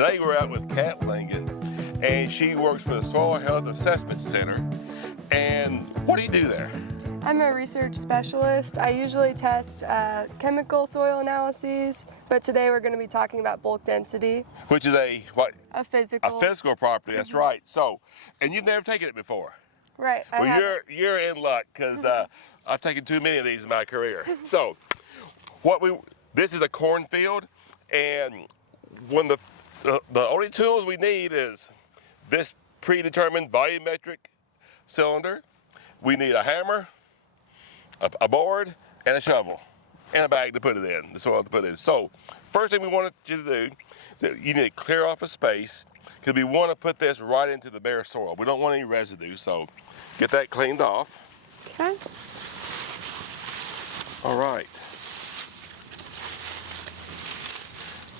Today we're out with Kat Langen, and she works for the Soil Health Assessment Center. And what do you do there? I'm a research specialist. I usually test chemical soil analyses, but today we're going to be talking about bulk density. Which is a what? A physical. A physical property, that's right. So, and you've never taken it before. Right. Well, you're in luck, because I've taken too many of these in my career. So, this is a cornfield, and one of the only tools we need is this predetermined volumetric cylinder. We need a hammer, a board, and a shovel, and a bag to put it in, the soil to put it in. So, first thing we want you to do is you need to clear off a space, because we want to put this right into the bare soil. We don't want any residue, so get that cleaned off. Okay. All right.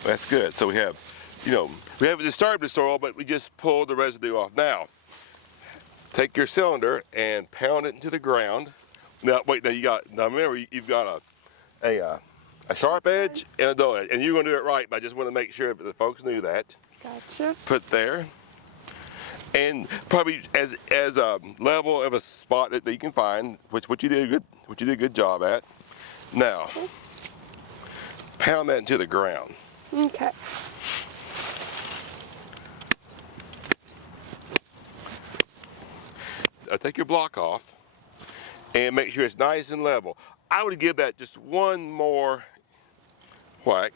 That's good. So we haven't disturbed the soil, but we just pulled the residue off. Now, take your cylinder and pound it into the ground. Now, remember, you've got a sharp edge and a dull edge, and you're going to do it right, but I just want to make sure that the folks knew that. Gotcha. Put there, and probably as a level of a spot that you can find, which you did a good job at. Now, pound that into the ground. Okay. Take your block off and make sure it's nice and level. I would give that just one more whack.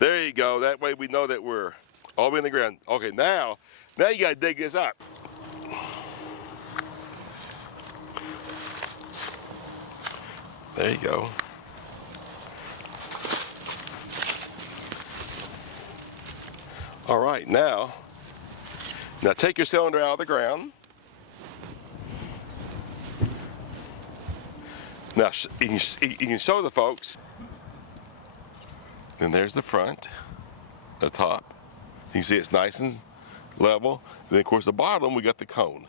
There you go. That way we know that we're all the way in the ground. Okay, now you gotta dig this up. There you go. All right, now take your cylinder out of the ground. Now, you can show the folks. And there's the front, the top. You can see it's nice and level. And then, of course, the bottom, we got the cone.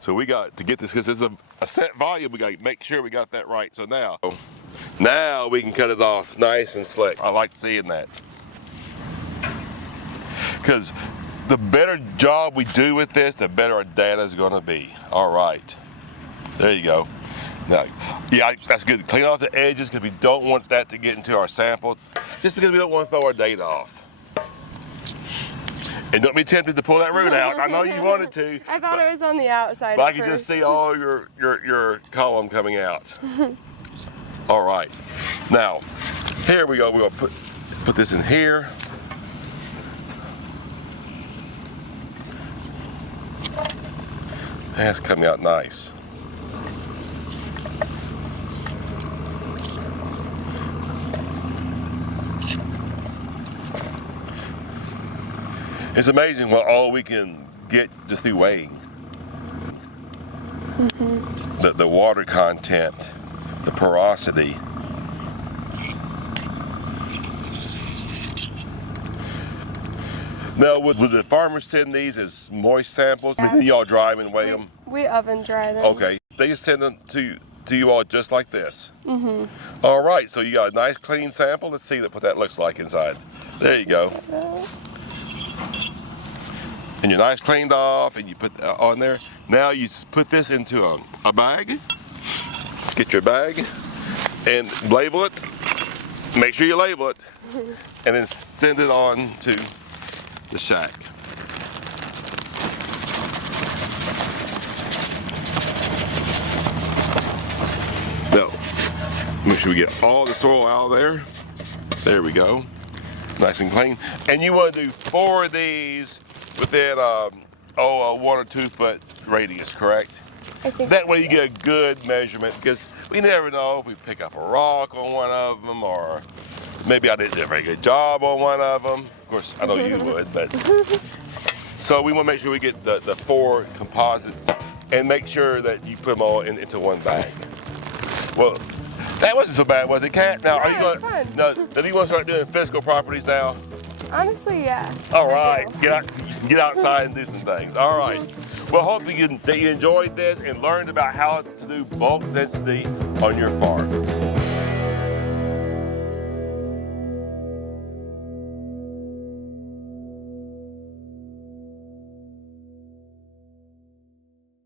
So we got to get this, because it's a set volume, we got to make sure we got that right. So now we can cut it off nice and slick. I like seeing that. Because the better job we do with this, the better our data is going to be. All right. There you go. Now, yeah, that's good. Clean off the edges, because we don't want that to get into our sample, just because we don't want to throw our data off. And don't be tempted to pull that root out. I know you wanted to. I thought it was on the outside. But I can just see all your column coming out. All right. Now, here we go. We're going to put this in here. That's coming out nice. It's amazing what all we can get just through weighing. Mm-hmm. The water content, the porosity. Now, would the farmers send these as moist samples? Yeah. Y'all dry them and weigh them? We oven dry them. Okay. They just send them to you all just like this? Mm-hmm. All right, so you got a nice clean sample. Let's see what that looks like inside. There you go. And you're nice cleaned off, and you put that on there. Now you put this into a bag. Let's get your bag and label it. Make sure you label it, and then send it on to the shack. Now, make sure we get all the soil out of there. There we go. Nice and clean. And you want to do 4 of these within a 1 or 2 foot radius, correct? I think that way you get a good measurement, because we never know if we pick up a rock on one of them, or maybe I didn't do a very good job on one of them. Of course, I know you would, but. So we want to make sure we get the 4 composites, and make sure that you put them all into one bag. Well, that wasn't so bad, was it, Kat? Now, yeah, do you want to start doing physical properties now? Honestly, yeah. All right, get outside and do some things. All right. Well, hope that you enjoyed this and learned about how to do bulk density on your farm.